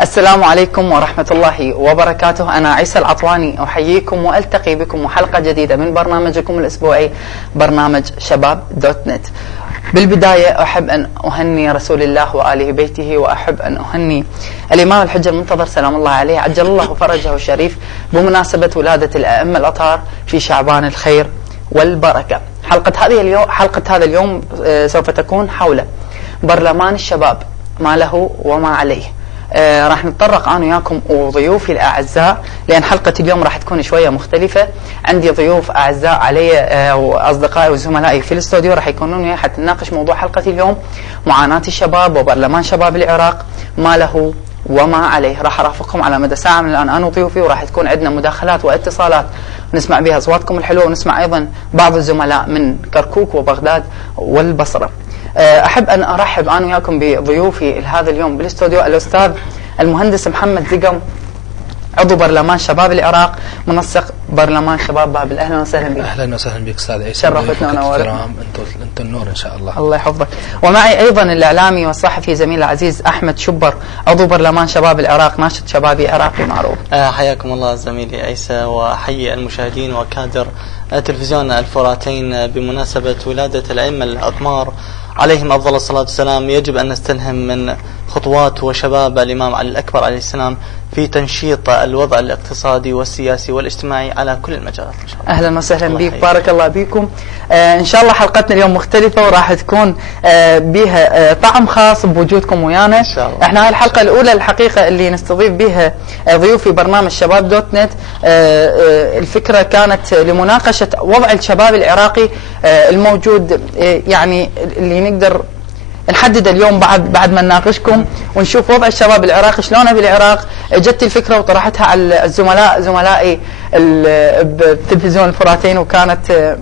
السلام عليكم ورحمة الله وبركاته. أنا عيسى العطواني أحييكم وألتقي بكم وحلقة جديدة من برنامجكم الأسبوعي برنامج شباب دوت نت. بالبداية أحب أن أهني رسول الله وآله بيته، وأحب أن أهني الإمام الحجة المنتظر سلام الله عليه عجل الله فرجه الشريف بمناسبة ولادة الأئمة الأطهار في شعبان الخير والبركة. حلقة هذا اليوم سوف تكون حول برلمان الشباب، ما له وما عليه. راح نتطرق أنا وياكم وضيوفي الأعزاء، لأن حلقة اليوم راح تكون شوية مختلفة. عندي ضيوف أعزاء علي وأصدقائي وزملائي في الاستوديو راح يكونون وياي حتى نناقش موضوع حلقة اليوم، معاناة الشباب وبرلمان شباب العراق ما له وما عليه. راح أرافقكم على مدى ساعة من الآن أنا وضيوفي، وراح تكون عندنا مداخلات واتصالات نسمع بها أصواتكم الحلوة، ونسمع أيضا بعض الزملاء من كركوك وبغداد والبصرة. أحب أن أرحب أنا وياكم بضيوفي هذا اليوم بالاستوديو، الأستاذ المهندس محمد زقم، عضو برلمان شباب العراق، منسق برلمان شباب بابل. أهلا وسهلا بك. أهلا وسهلا بك أستاذ عيسى، شرفتنا ونورتنا. أنتم النور إن شاء الله. الله يحفظك. ومعي أيضا الإعلامي والصحفي زميل العزيز أحمد شبر، عضو برلمان شباب العراق، ناشط شبابي عراقي معروف. حياكم الله زميلي عيسى، وأحيي المشاهدين وكادر تلفزيون الفراتين بمناسبة ولادة الأئمة الأطمار عليهم أفضل الصلاة والسلام. يجب أن نستلهم من خطوات وشباب الإمام علي الأكبر عليه السلام في تنشيط الوضع الاقتصادي والسياسي والاجتماعي على كل المجالات إن شاء الله. أهلا وسهلا بك، بارك الله بكم. إن شاء الله حلقتنا اليوم مختلفة وراح تكون بها طعم خاص بوجودكم ويانا إن شاء الله. احنا هاي الحلقة الأولى الحقيقة اللي نستضيف بها ضيوفي برنامج شباب دوت نت. الفكرة كانت لمناقشة وضع الشباب العراقي الموجود، يعني اللي نقدر نحدد اليوم بعد ما نناقشكم ونشوف وضع الشباب العراقي شلونه بالعراق. جت الفكره وطرحتها على زملائي بالتلفزيون الفراتين، وكانت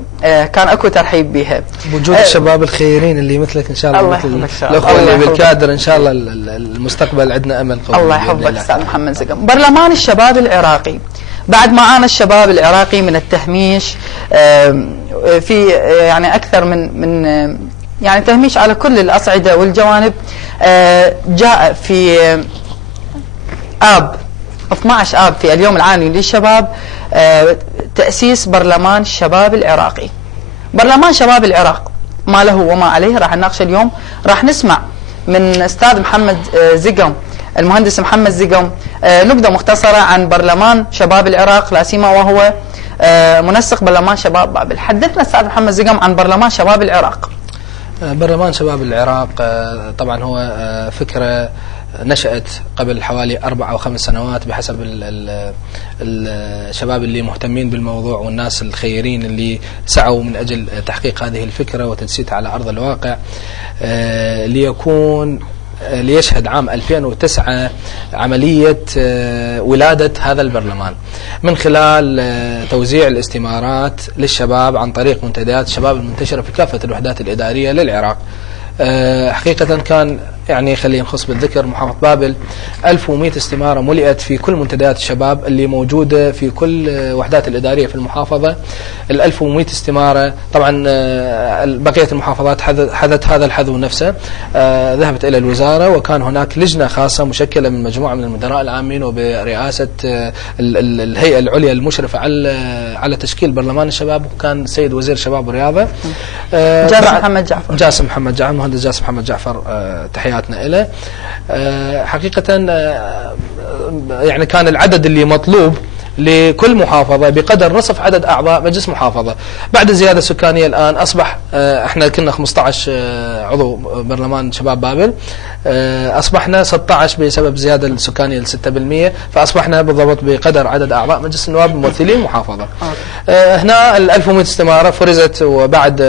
كان اكو ترحيب بها بوجود الشباب الخيرين اللي مثلك ان شاء الله، مثل الاخوه اللي بالكادر ان شاء الله. المستقبل عندنا امل قوي. الله يحفظك استاذ محمد زقم. برلمان الشباب العراقي بعد ما عانى الشباب العراقي من التهميش في يعني اكثر من يعني تهميش على كل الأصعدة والجوانب، جاء في 12 آب في اليوم العالمي للشباب تأسيس برلمان الشباب العراقي. برلمان شباب العراق ما له وما عليه راح نناقش اليوم. راح نسمع من أستاذ محمد زقم، المهندس محمد زقم، نبذة مختصرة عن برلمان شباب العراق لا سيما وهو منسق برلمان شباب بابل. حدثنا أستاذ محمد زقم عن برلمان شباب العراق. برلمان شباب العراق طبعا هو فكرة نشأت قبل حوالي 4 أو 5 سنوات بحسب الشباب اللي مهتمين بالموضوع والناس الخيرين اللي سعوا من أجل تحقيق هذه الفكرة وتجسيدها على أرض الواقع، ليشهد عام 2009 عملية ولادة هذا البرلمان من خلال توزيع الاستمارات للشباب عن طريق منتديات الشباب المنتشرة في كافة الوحدات الإدارية للعراق. حقيقة كان يعني خلينا نخص بالذكر محافظة بابل 1100 استمارة ملئت في كل منتديات الشباب اللي موجودة في كل وحدات الإدارية في المحافظة. 1100 استمارة طبعا بقية المحافظات حدث هذا الحذو نفسه، ذهبت إلى الوزارة، وكان هناك لجنة خاصة مشكلة من مجموعة من المدراء العامين وبرئاسة الهيئة العليا المشرفة على تشكيل برلمان الشباب، وكان السيد وزير الشباب والرياضة جاسم محمد جعفر، مهندس جاسم محمد جعفر، تحياتنا إليه. حقيقة يعني كان العدد اللي مطلوب لكل محافظة بقدر نصف عدد أعضاء مجلس محافظة. بعد الزيادة السكانية الآن أصبح احنا كنا 15 عضو برلمان شباب بابل، أصبحنا 16 بسبب الزيادة السكانية ل 6%، فأصبحنا بالضبط بقدر عدد أعضاء مجلس النواب ممثلين محافظة. هنا 1100 استمارة فرزت، وبعد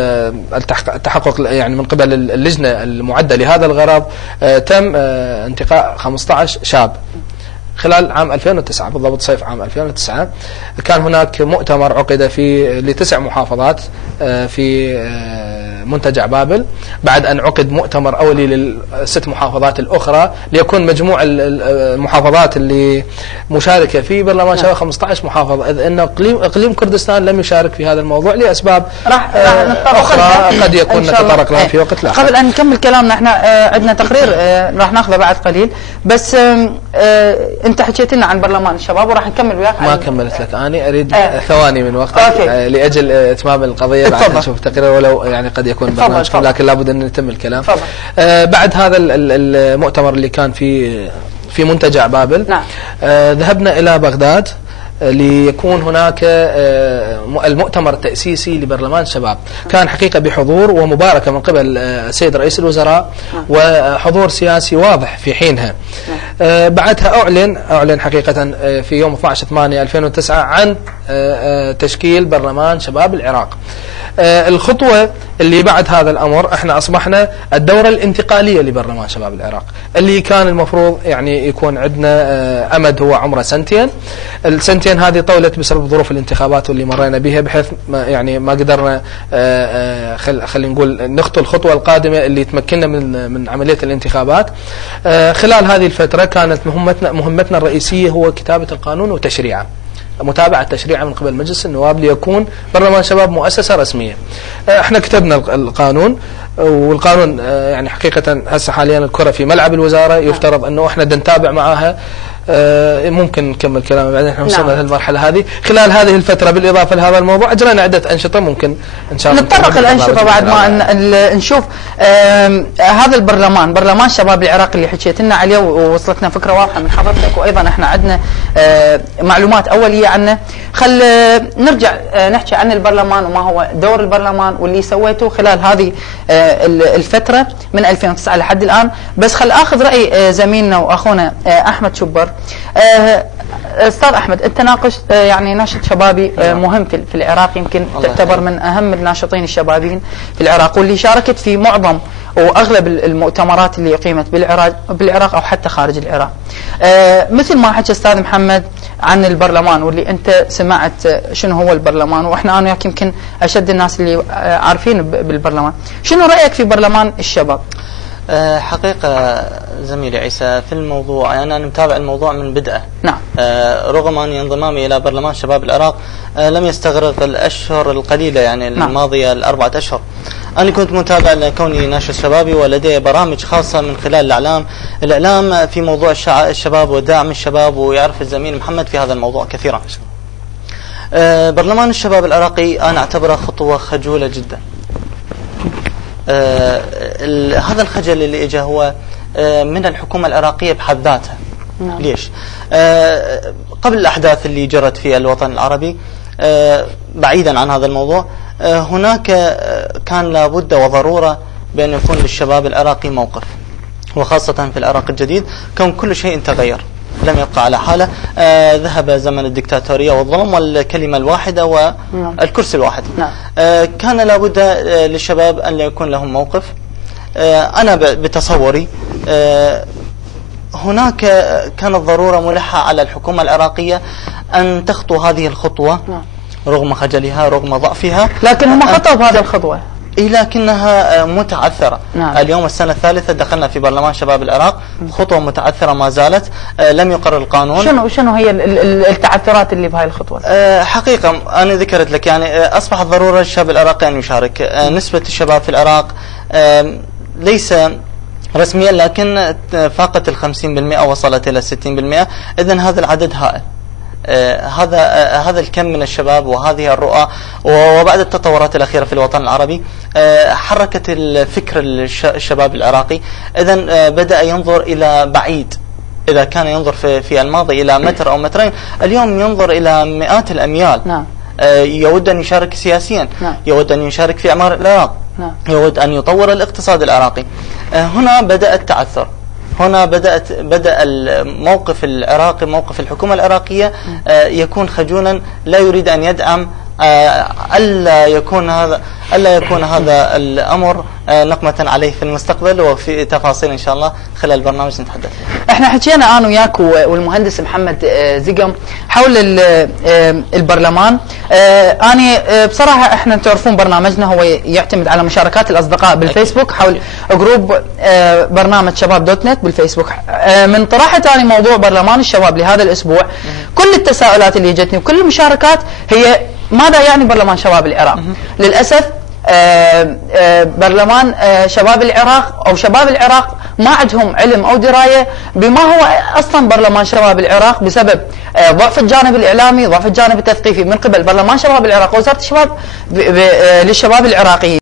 التحقق يعني من قبل اللجنة المعدة لهذا الغرض تم انتقاء 15 شاب خلال عام 2009 بالضبط، صيف عام 2009. كان هناك مؤتمر عقد في ل9 محافظات في منتجع بابل بعد أن عقد مؤتمر أولي للست محافظات الأخرى ليكون مجموع المحافظات اللي مشاركة في برلمان شباب 15 محافظة، إذ أن إقليم كردستان لم يشارك في هذا الموضوع لأسباب أخرى قد يكون نتطرق لها في وقت لاحق. قبل أن نكمل كلامنا احنا عندنا تقرير راح ناخذه بعد قليل، بس أنت حكيت لنا عن برلمان الشباب وراح نكمل وياك. ما كملت لك، أنا أريد ثواني من وقتك لأجل إتمام القضية بعد نشوف التقرير، ولو يعني قد يكون برنامجكم لكن لابد أن نتم الكلام. بعد هذا المؤتمر اللي كان في منتجع بابل، نعم. ذهبنا إلى بغداد ليكون هناك المؤتمر التأسيسي لبرلمان الشباب. كان حقيقة بحضور ومباركة من قبل السيد رئيس الوزراء وحضور سياسي واضح في حينها. بعدها أعلن حقيقة في يوم 12/8/2009 عن تشكيل برلمان شباب العراق. الخطوة اللي بعد هذا الأمر احنا أصبحنا الدورة الانتقالية لبرلمان شباب العراق، اللي كان المفروض يعني يكون عندنا أمد هو عمره سنتين. السنتين هذه طولت بسبب ظروف الانتخابات واللي مرينا بها، بحيث ما قدرنا خلينا نقول نخطو الخطوة القادمة اللي تمكننا من عملية الانتخابات. خلال هذه الفترة كانت مهمتنا الرئيسية هو كتابة القانون وتشريعه، متابعة تشريعه من قبل مجلس النواب ليكون برلمان شباب مؤسسة رسمية. احنا كتبنا القانون، والقانون يعني حقيقة هسه حاليا الكرة في ملعب الوزارة، يفترض انه احنا نتابع معاها. ممكن نكمل كلامنا بعدين، احنا وصلنا للمرحله هذه. خلال هذه الفتره بالاضافه لهذا الموضوع اجرينا عده انشطه، ممكن ان شاء الله نتطرق الانشطه بعد ما نشوف هذا البرلمان، برلمان شباب العراق اللي حكيت لنا عليه ووصلتنا فكره واضحه من حضرتك، وايضا احنا عندنا معلومات اوليه عنه. خل نرجع نحكي عن البرلمان وما هو دور البرلمان واللي سويته خلال هذه الفتره من 2009 لحد الان. بس خل اخذ راي زميلنا واخونا احمد شبر. استاذ احمد، انت ناقشت يعني ناشط شبابي مهم في العراق، يمكن تعتبر من اهم الناشطين الشبابيين في العراق، واللي شاركت في معظم واغلب المؤتمرات اللي اقيمت بالعراق او حتى خارج العراق. مثل ما حكى استاذ محمد عن البرلمان، واللي انت سمعت شنو هو البرلمان، واحنا انا وياك يمكن اشد الناس اللي عارفين بالبرلمان. شنو رايك في برلمان الشباب؟ حقيقة زميلي عيسى في الموضوع، أنا متابع الموضوع من بدأه. نعم. رغم أن انضمامي إلى برلمان شباب العراق لم يستغرق الأشهر القليلة يعني الماضية ال4 أشهر. أنا كنت متابع لكوني ناشط شبابي ولدي برامج خاصة من خلال الإعلام في موضوع الشباب ودعم الشباب، ويعرف الزميل محمد في هذا الموضوع كثيرا. برلمان الشباب العراقي أنا أعتبره خطوة خجولة جدا. هذا الخجل اللي اجى هو من الحكومة العراقية بحد ذاتها. نعم. ليش؟ قبل الأحداث اللي جرت في الوطن العربي، بعيدا عن هذا الموضوع، هناك كان لابد وضرورة بأن يكون للشباب العراقي موقف، وخاصة في العراق الجديد كون كل شيء تغير، لم يبقى على حاله. ذهب زمن الدكتاتورية والظلم والكلمة الواحدة والكرسي الواحد. نعم. كان لابد للشباب أن يكون لهم موقف. أنا بتصوري هناك كانت ضرورة ملحة على الحكومة العراقية أن تخطو هذه الخطوة رغم خجلها رغم ضعفها، لكن هم خطوا بهذه الخطوة لكنها متعثرة. نعم. اليوم السنة الثالثة دخلنا في برلمان شباب العراق، خطوة متعثرة ما زالت، لم يقرر القانون. شنو هي التعثرات اللي بهاي الخطوة؟ حقيقة أنا ذكرت لك يعني أصبحت ضرورة الشاب العراقي أن يشارك. نسبة الشباب في العراق ليس رسميا لكن فاقت 50%، وصلت إلى 60%. إذن هذا العدد هائل. هذا الكم من الشباب وهذه الرؤى، وبعد التطورات الأخيرة في الوطن العربي حركت الفكر الشباب العراقي. إذن بدأ ينظر إلى بعيد. إذا كان ينظر في الماضي إلى متر أو مترين، اليوم ينظر إلى مئات الأميال. نعم. يود أن يشارك سياسيا. نعم. يود أن يشارك في إعمار العراق. نعم. يود أن يطور الاقتصاد العراقي. هنا بدأ التعثر. هنا بدأ الموقف العراقي، موقف الحكومة العراقية يكون خجولا، لا يريد أن يدعم. ألا يكون هذا الأمر نقمة عليه في المستقبل، وفي تفاصيل إن شاء الله خلال البرنامج نتحدث فيها. احنا حكينا انا وياك والمهندس محمد زقم حول البرلمان. انا بصراحه احنا تعرفون برنامجنا هو يعتمد على مشاركات الاصدقاء بالفيسبوك حول جروب برنامج شباب دوت نت بالفيسبوك. من طرحت انا موضوع برلمان الشباب لهذا الاسبوع، كل التساؤلات اللي جتني وكل المشاركات هي ماذا يعني برلمان شباب العراق؟ للاسف برلمان شباب العراق او شباب العراق ما عندهم علم او درايه بما هو اصلا برلمان شباب العراق، بسبب ضعف الجانب الاعلامي، ضعف الجانب التثقيفي من قبل برلمان شباب العراق ووزاره الشباب للشباب العراقيين.